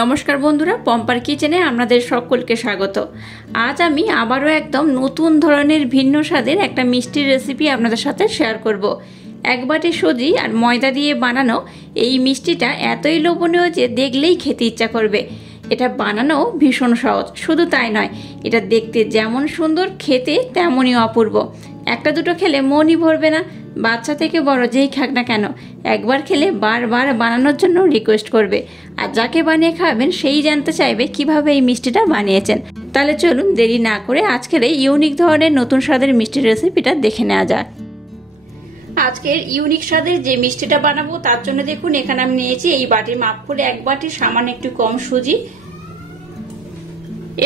নমস্কার বন্ধুরা, পম্পার কিচেনে আপনাদের সকলকে স্বাগত। আজ আমি আবারও একদম নতুন ধরনের ভিন্ন স্বাদের একটা মিষ্টির রেসিপি আপনাদের সাথে শেয়ার করব। এক বাটি সুজি আর ময়দা দিয়ে বানানো এই মিষ্টিটা এতই লোভনীয় যে দেখলেই খেতে ইচ্ছা করবে। এটা বানানো ভীষণ সহজ, শুধু তাই নয়, এটা দেখতে যেমন সুন্দর, খেতে তেমনই অপূর্ব। একটা দুটো খেলে মনই ভরবে না। বাচ্চা থেকে বড় যেই খাক না কেন, একবার খেলে বারবার বানানোর জন্য রিকোয়েস্ট করবে। আর যাকে বানিয়ে খাওয়াবেন সেই জানতে চাইবে কিভাবে এই মিষ্টিটা বানিয়েছেন। তাহলে চলুন দেরি না করে আজকের এই ইউনিক ধরনের নতুন স্বাদের মিষ্টির রেসিপিটা দেখে নেওয়া যাক। আজকের ইউনিক স্বাদের যে মিষ্টিটা বানাবো তার জন্য দেখুন এখানে আমি নিয়েছি এই বাটির মাপ করে এক বাটি সামান্য একটু কম সুজি।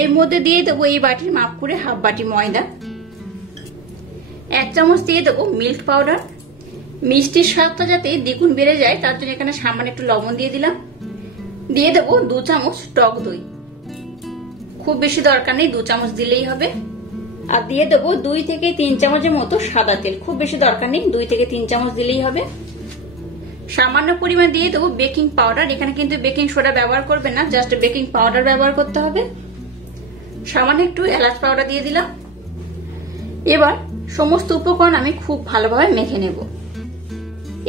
এর মধ্যে দিয়ে দেবো এই বাটির মাপ করে হাফ বাটি ময়দা। এক চামচ দিয়ে দেবো মিল্ক পাউডার। মিষ্টির স্বাদটা যাতে দ্বিগুণ বেড়ে যায় তার জন্য এখানে সামান্য একটু লবণ দিয়ে দিলাম। দিয়ে দেবো 2 চামচ টক দই, খুব বেশি দরকার নেই, 2 চামচ দিলেই হবে। আর দিয়ে দেবো 2 থেকে 3 চামচের মতো সাদা তেল, খুব বেশি দরকার নেই, 2 থেকে 3 চামচ দিলেই হবে। সামান্য পরিমাণ দিয়ে দেবো বেকিং পাউডার। এখানে কিন্তু বেকিং সোডা ব্যবহার করবেন না, জাস্ট বেকিং পাউডার ব্যবহার করতে হবে। সামান্য একটু এলাচ পাউডার দিয়ে দিলাম। এবার সমস্ত উপকরণ আমি খুব ভালোভাবে মেখে নেব।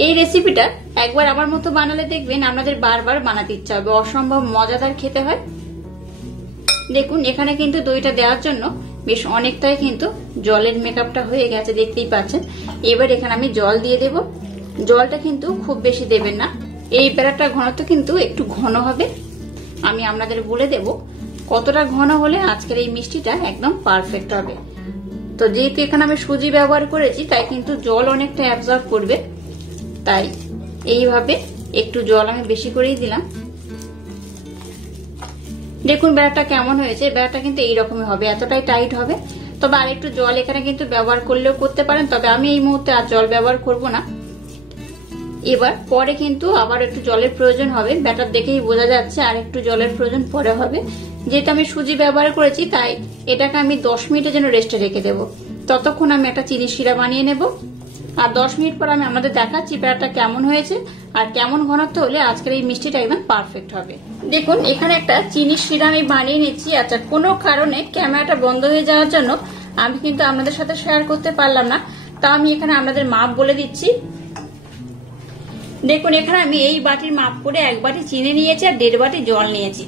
এই রেসিপিটা একবার আমার মতো বানালে দেখবেন আপনাদের বারবার বানাতে ইচ্ছা হবে, অসম্ভব মজাদার খেতে হয়। দেখুন এখানে কিন্তু দইটা দেওয়ার জন্য বেশ অনেকটাই কিন্তু জলের মেকআপটা হয়ে গেছে, দেখতেই পাচ্ছেন। এবার এখানে আমি জল দিয়ে দেব। জলটা কিন্তু খুব বেশি দেবেন না, এই ব্যাটারটা ঘনত্ব কিন্তু একটু ঘন হবে। আমি আপনাদের বলে দেব কতটা ঘন হলে আজকের এই মিষ্টিটা একদম পারফেক্ট হবে। তো যেহেতু এখানে আমি সুজি ব্যবহার করেছি তাই কিন্তু জল অনেকটা অ্যাবজর্ব করবে, তাই এইভাবে একটু জল আমি বেশি করেই দিলাম। দেখুন ব্যাটারটা কেমন হয়েছে, ব্যাটারটা কিন্তু এইরকমই হবে, এতটাই টাইট হবে। তবে আর একটু জল এখানে কিন্তু ব্যবহার করলেও করতে পারেন, তবে আমি এই মুহূর্তে আর জল ব্যবহার করব না। এবার পরে কিন্তু আবার একটু জলের প্রয়োজন হবে, ব্যাটার দেখেই বোঝা যাচ্ছে আর একটু জলের প্রয়োজন পরে হবে। যেহেতু আমি সুজি ব্যবহার করেছি তাই এটাকে আমি 10 মিনিটের জন্য রেস্টে রেখে দেবো। ততক্ষণ আমি একটা চিনি শিরা বানিয়ে নেব। আর 10 মিনিট পর আমি আপনাদের দেখাচ্ছি ব্যাটারটা কেমন হয়েছে আর কেমন ঘনত্ব হলে আজকের এই মিষ্টিটা একদম পারফেক্ট হবে। দেখুন এখানে একটা চিনি শিরা আমি বানিয়ে নিচ্ছি। আচ্ছা, কোনো কারণে ক্যামেরাটা বন্ধ হয়ে যাওয়ার জন্য আমি কিন্তু আপনাদের সাথে শেয়ার করতে পারলাম না, তা আমি এখানে আপনাদের মাপ বলে দিচ্ছি। দেখুন এখানে আমি এই বাটির মাপ করে 1 বাটি চিনি নিয়েছি আর 1.5 বাটি জল নিয়েছি।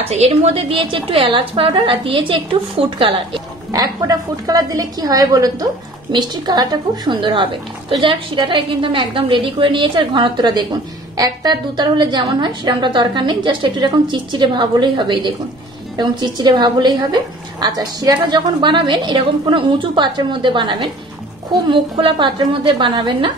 আচ্ছা, এর মধ্যে দিয়েছি একটু এলাচ পাউডার আর দিয়েছি একটু ফুড কালার। 1 ফোঁটা ফুড কালার দিলে কি হয় বলুন তো, মিষ্টির কালারটা খুব সুন্দর হবে। তো যাই হোক, শিরাটাকে কিন্তু আমি একদম রেডি করে নিয়েছি। আর ঘনত্বটা দেখুন, 1 তার 2 তার হলে যেমন হয় সেরকমটা দরকার নেই, জাস্ট একটু এরকম চিটচিটে ভাব হলেই হবে। এই দেখুন এরকম চিটচিটে ভাব হলেই হবে। আচ্ছা, শিরাটা যখন বানাবেন এরকম কোনো উঁচু পাত্রের মধ্যে বানাবেন, খুব মুখ খোলা পাত্রের মধ্যে বানাবেন না,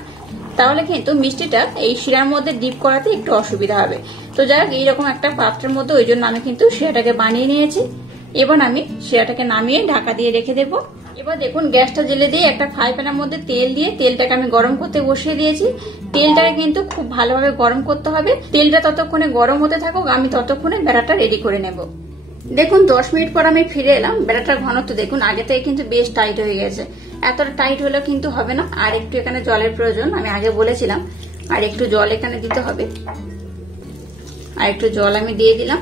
তাহলে কিন্তু মিষ্টিটা এই শিরার মধ্যে ডিপ করাতে একটু অসুবিধা হবে। তো যাই হোক, এইরকম একটা পাত্রের মধ্যে ওই জন্য আমি কিন্তু শিরাটাকে বানিয়ে নিয়েছি। এবার আমি শিরাটাকে নামিয়ে ঢাকা দিয়ে রেখে দেবো। এবার দেখুন গ্যাসটা জ্বেলে দিয়ে একটা ফ্রাই প্যানের মধ্যে তেল দিয়ে তেলটাকে আমি গরম করতে বসিয়ে দিয়েছি। তেলটাকে কিন্তু খুব ভালোভাবে গরম করতে হবে। তেলটা ততক্ষণে গরম হতে থাকুক, আমি ততক্ষণে ব্যাটারটা রেডি করে নেব। দেখুন 10 মিনিট পর আমি ফিরে এলাম। ব্যাটারটার ঘনত্ব দেখুন আগে থেকে কিন্তু বেশ টাইট হয়ে গেছে। এতটা টাইট হলেও কিন্তু হবে না, আর একটু এখানে জলের প্রয়োজন, আমি আগে বলেছিলাম। আর একটু জল এখানে দিতে হবে। আর একটু জল আমি দিয়ে দিলাম।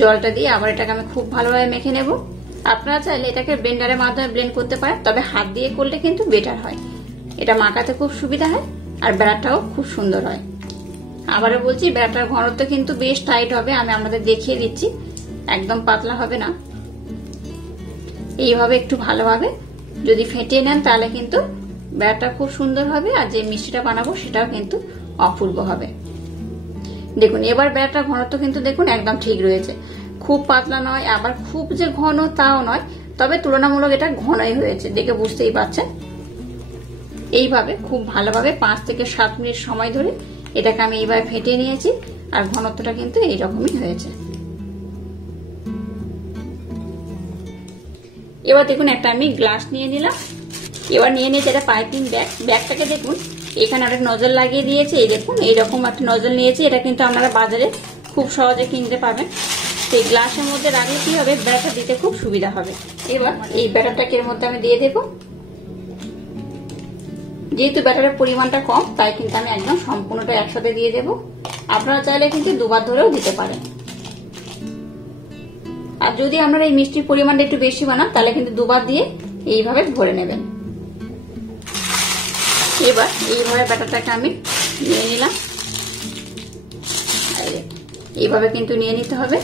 জলটা দিয়ে আবার এটাকে আমি খুব ভালোভাবে মেখে নেব। আপনারা চাইলে এটাকে ব্লেন্ডারের মাধ্যমে ব্লেন্ড করতে পারেন, তবে হাত দিয়ে করলে কিন্তু বেটার হয়। এটা মাখাতে খুব সুবিধা হয় আর ব্যাটারটাও খুব সুন্দর হয়। আবারও বলছি, ব্যাটার ঘনত্ব কিন্তু বেশ টাইট হবে, আমি আপনাদের দেখিয়ে দিচ্ছি, একদম পাতলা হবে না। এইভাবে একটু ভালোভাবে যদি ফেটিয়ে নেন তাহলে কিন্তু ব্যাটারটা খুব সুন্দর হবে, আর যে মিষ্টিটা বানাবো সেটাও কিন্তু অপূর্ব হবে। দেখুন এবার ব্যাটার ঘনত্ব কিন্তু দেখুন একদম ঠিক রয়েছে, খুব পাতলা নয় আবার খুব যে ঘন তাও নয়, তবে তুলনামূলক এটা ঘনই হয়েছে, দেখে বুঝতেই পারছেন। এইভাবে খুব ভালোভাবে 5 থেকে 7 মিনিট সময় ধরে এটাকে আমি এইভাবে ফেটিয়ে নিয়েছি আর ঘনত্বটা কিন্তু এইরকমই হয়েছে। এবার দেখুন একটা আমি গ্লাস নিয়ে নিলাম। এবার নিয়ে নিয়েছি একটা পাইপিং ব্যাগ। ব্যাগটাকে দেখুন এখানে একটা নজল লাগিয়ে দিয়েছে, এই দেখুন এইরকম একটা নজল নিয়েছি। এটা কিন্তু আপনারা বাজারে খুব সহজে কিনতে পাবেন। এই গ্লাসের মধ্যে রাখলে কি হবে, ব্যাটার দিতে খুব সুবিধা হবে। এবার এই ব্যাটারটাকে এর মধ্যে আমি দিয়ে দেবো। যেহেতু ব্যাটারের পরিমাণটা কম, তাই কিন্তু আমি একদম সম্পূর্ণটা একসাথে দিয়ে দেব। আপনারা চাইলে কিন্তু দুবার ধরেও দিতে পারেন। আর যদি আপনারা এই মিষ্টির পরিমাণটা একটু বেশি বানান, তাহলে কিন্তু দুবার দিয়ে এইভাবে ভরে নেবেন। এবার এইভাবে ব্যাটারটাকে আমি নিয়ে নিলাম। এইভাবে কিন্তু নিয়ে নিতে হবে।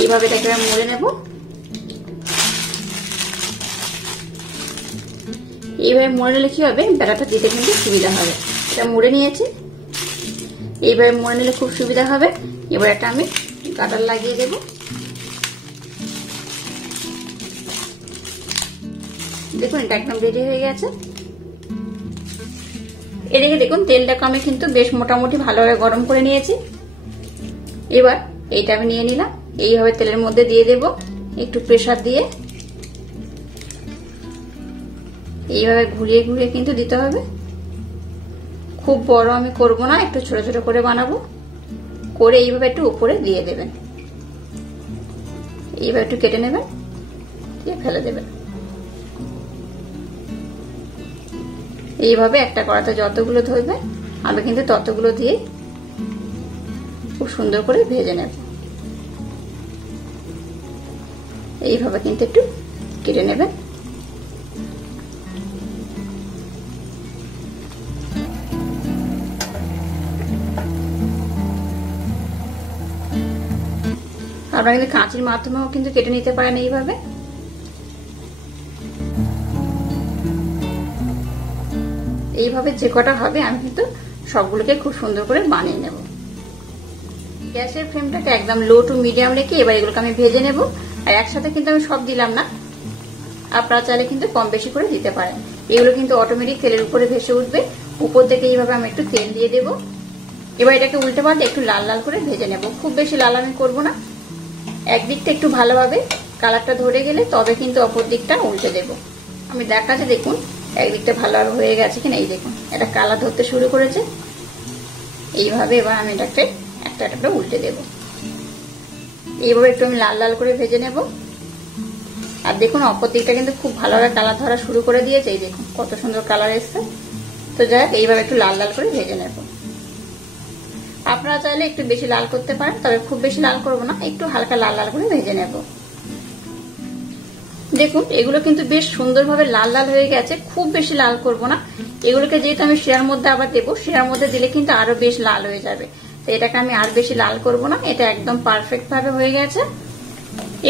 এইভাবে এটাকে আমি মুড়ে নেব। এইভাবে মুড়ে নিলে কি হবে, ব্যাটারটা দিতে কিন্তু সুবিধা হবে। এটা মুড়ে নিয়েছি, এইভাবে মুড়ে নিলে খুব সুবিধা হবে। এবার একটা আমি কাটার লাগিয়ে দেব। দেখুন এটা একদম রেডি হয়ে গেছে। এদিকে দেখুন তেলটাকে আমি কিন্তু বেশ মোটামুটি ভালোভাবে গরম করে নিয়েছি। এবার এইটা আমি নিয়ে নিলাম, এইভাবে তেলের মধ্যে দিয়ে দেব, একটু প্রেসার দিয়ে এইভাবে ঘুরিয়ে ঘুরিয়ে কিন্তু দিতে হবে। খুব বড় আমি করব না, একটু ছোট ছোট করে বানাবো। করে এইভাবে একটু উপরে দিয়ে দেবেন, এইভাবে একটু কেটে নেবেন, দিয়ে ফেলে দেবেন। এইভাবে একটা কড়াতে যতগুলো ধরবে আমি কিন্তু ততগুলো দিয়ে খুব সুন্দর করে ভেজে নেব। এইভাবে কিন্তু একটু কেটে নেবেন। আপনারা কিন্তু কাঁচির মাধ্যমেও কিন্তু কেটে নিতে পারেন এইভাবে। এইভাবে যে কটা হবে আমি কিন্তু সবগুলোকে খুব সুন্দর করে বানিয়ে নেব। গ্যাসের ফ্লেমটাকে একদম লো টু মিডিয়াম রেখে এবার এগুলোকে আমি ভেজে নেব। আর একসাথে কিন্তু আমি সব দিলাম না, আপনারা চাইলে কিন্তু কম বেশি করে দিতে পারেন। এগুলো কিন্তু অটোমেটিক তেলের উপরে ভেসে উঠবে। উপর থেকে এইভাবে আমি একটু তেল দিয়ে দেব। এবার এটাকে উল্টে পাল্টে একটু লাল লাল করে ভেজে নেব। খুব বেশি লাল আমি করবো না, একদিকটা একটু ভালোভাবে কালারটা ধরে গেলে তবে কিন্তু অপর দিকটা উল্টে দেব। আমি দেখাচ্ছি, দেখুন একদিকটা ভালোভাবে হয়ে গেছে কিনা। এই দেখুন এটা কালার ধরতে শুরু করেছে। এইভাবে এবার আমি এটাকে একটা একটা উল্টে দেব। এইভাবে একটু আমি লাল লাল করে ভেজে নেব। আর দেখুন অপর দিকটা কিন্তু খুব ভালোভাবে কালার ধরা শুরু করে দিয়েছে। এই দেখুন কত সুন্দর কালার এসছে। তো যাই হোক এইভাবে একটু লাল লাল করে ভেজে নেব। আপনারা চাইলে একটু বেশি লাল করতে পারেন, তবে খুব বেশি লাল করবো না, একটু হালকা লাল লাল করে ভেজে নেব। দেখুন এগুলো কিন্তু বেশ সুন্দরভাবে লাল লাল হয়ে গেছে। খুব বেশি লাল করব না। এগুলোকে যেহেতু আমি শিরার মধ্যে আবার দেবো, শিরার মধ্যে দিলে কিন্তু আরো বেশ লাল হয়ে যাবে। তো এটাকে আমি আর বেশি লাল করব না, এটা একদম পারফেক্ট ভাবে হয়ে গেছে।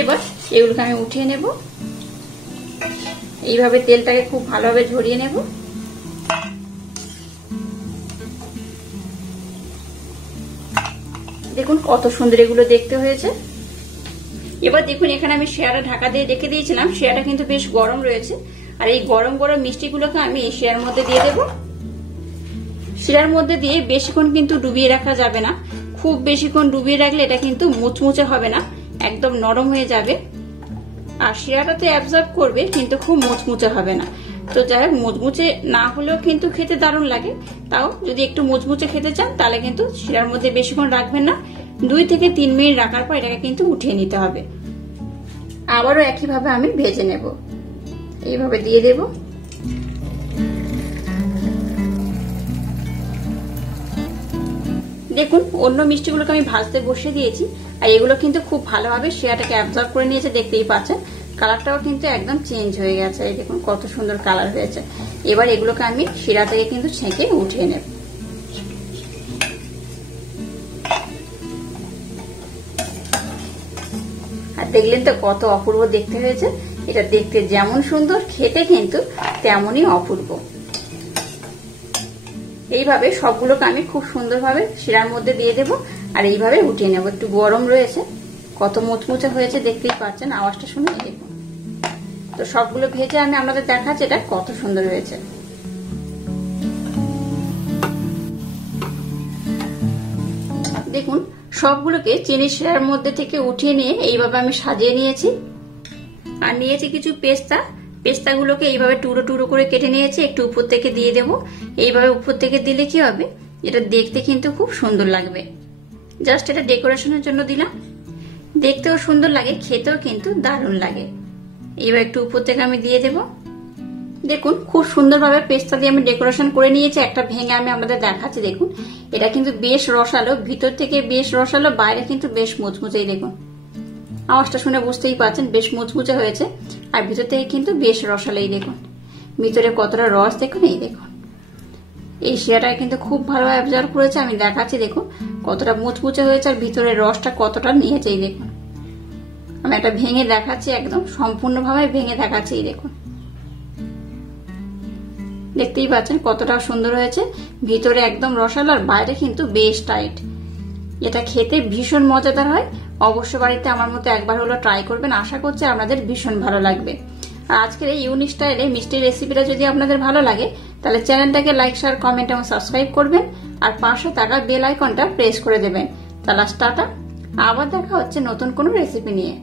এবার এগুলোকে আমি উঠিয়ে নেব। এইভাবে তেলটাকে খুব ভালোভাবে ঝরিয়ে নেব। দেখুন কত সুন্দর এগুলো দেখতে হয়েছে। এবার দেখুন এখানে আমি শিরাটা ঢাকা দিয়ে রেখে দিয়েছিলাম। শিরাটা কিন্তু বেশ গরম রয়েছে। আর এই গরম গরম মিষ্টিগুলোকে আমি এই শিরার মধ্যে দিয়ে দেব। শিরার মধ্যে দিয়ে বেশিক্ষণ কিন্তু ডুবিয়ে রাখা যাবে না। খুব বেশিক্ষণ ডুবিয়ে রাখলে এটা কিন্তু মুচমুচে হবে না, একদম নরম হয়ে যাবে। আর শিরাটাতে অ্যাবজর্ব করবে কিন্তু খুব মুচমুচে হবে না। তো যাই হোক মুচমুচে না হলেও কিন্তু খেতে দারুণ লাগে। তাও যদি একটু মুচমুচে খেতে চান তাহলে কিন্তু শিরার মধ্যে বেশিক্ষণ রাখবেন না। 2 থেকে 3 মিনিট রাখার পর এটাকে কিন্তু উঠিয়ে নিতে হবে। আবারও একইভাবে আমি ভেজে নেব। এইভাবে দিয়ে দেব। দেখুন অন্য মিষ্টিগুলোকে আমি ভাজতে বসিয়ে দিয়েছি। আর এগুলো কিন্তু খুব ভালোভাবে শিরাটাকে অ্যাবজর্ব করে নিয়েছে, দেখতেই পাচ্ছেন। কালারটাও কিন্তু একদম চেঞ্জ হয়ে গেছে। এই দেখুন কত সুন্দর কালার হয়েছে। এবার এগুলোকে আমি শিরা থেকে কিন্তু ছেঁকে উঠিয়ে নেব। আর দেখলেন তো কত অপূর্ব দেখতে হয়েছে। এটা দেখতে যেমন সুন্দর, খেতে কিন্তু তেমনই অপূর্ব। এইভাবে সবগুলোকে আমি খুব সুন্দরভাবে শিরার মধ্যে দিয়ে দেব। আর এইভাবে উঠিয়ে নেব। একটু গরম রয়েছে, কত মুচমুচে হয়েছে দেখতেই পাচ্ছেন, আওয়াজটা শুনে দেখুন। তো সবগুলো ভেজে আমি আপনাদের দেখাচ্ছি এটা কত সুন্দর হয়েছে। দেখুন সবগুলোকে চিনি শিরার মধ্যে থেকে উঠিয়ে নিয়ে এইভাবে আমি সাজিয়ে নিয়েছি। আর নিয়েছি কিছু পেস্তা। পেস্তাগুলোকে এইভাবে টুকরো টুকরো করে কেটে নিয়েছি, একটু উপর থেকে দিয়ে দেব। এইভাবে উপর থেকে দিলে কি হবে, এটা দেখতে কিন্তু খুব সুন্দর লাগবে। জাস্ট এটা ডেকোরেশনের জন্য দিলাম। দেখতেও সুন্দর লাগে, খেতেও কিন্তু দারুণ লাগে। এইবার একটু উপর থেকে আমি দিয়ে দেব। দেখুন খুব সুন্দরভাবে পেস্তা দিয়ে আমি ডেকোরেশন করে নিয়েছি। একটা ভেঙে আমি আপনাদের দেখাচ্ছি। দেখুন এটা কিন্তু বেশ রসালো, ভিতর থেকে বেশ রসালো, বাইরে কিন্তু বেশ মুচমুচেই। দেখুন আওয়াজটা শুনে বুঝতেই পারছেন বেশ মুচমুচে হয়েছে, আর ভিতর থেকে কিন্তু বেশ রসালোই। দেখুন ভিতরে কতটা রস দেখুন। এই দেখুন এই শিরাটা কিন্তু খুব ভালোভাবে অ্যাবজর্ব করেছে। আমি দেখাচ্ছি দেখুন কতটা মুচমুচে হয়েছে আর ভিতরের রসটা কতটা নিয়েছে। এই দেখুন আমি একটা ভেঙে দেখাচ্ছি, একদম সম্পূর্ণভাবে ভেঙে দেখাচ্ছি। এই দেখুন দেখতেই পাচ্ছেন কতটা সুন্দর হয়েছে, ভিতরে একদম রসালো আর বাইরে কিন্তু বেশ টাইট। এটা খেতে ভীষণ মজাদার হয়। অবশ্য বাড়িতে আমার মতো একবার হলো ট্রাই করবেন, আশা করছি আপনাদের ভীষণ ভালো লাগবে। আর আজকের এই ইউনিক স্টাইলে মিষ্টির রেসিপিটা যদি আপনাদের ভালো লাগে তাহলে চ্যানেলটাকে লাইক, শেয়ার, কমেন্ট এবং সাবস্ক্রাইব করবেন, আর পাশে থাকা বেল আইকনটা প্রেস করে দেবেন। তাহলে টাটা, আবার দেখা হচ্ছে নতুন কোনো রেসিপি নিয়ে।